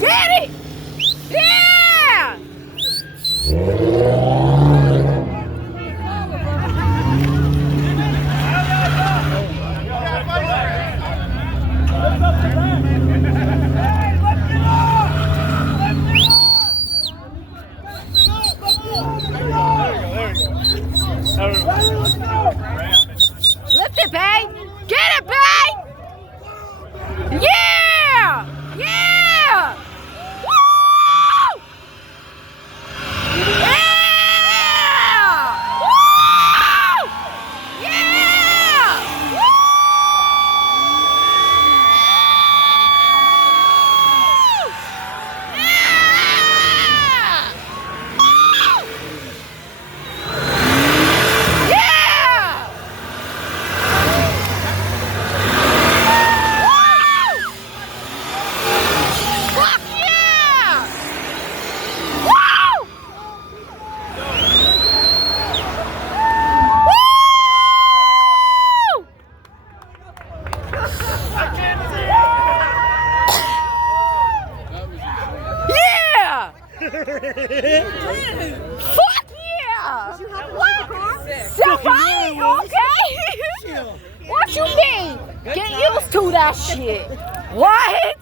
Get it! Yeah! Lift it, babe! Get it, babe! Yeah! Yeah! Woo! Yeah! Woo! Yeah! Woo! Fuck yeah! Somebody, okay? What you mean? Get used to that shit. What?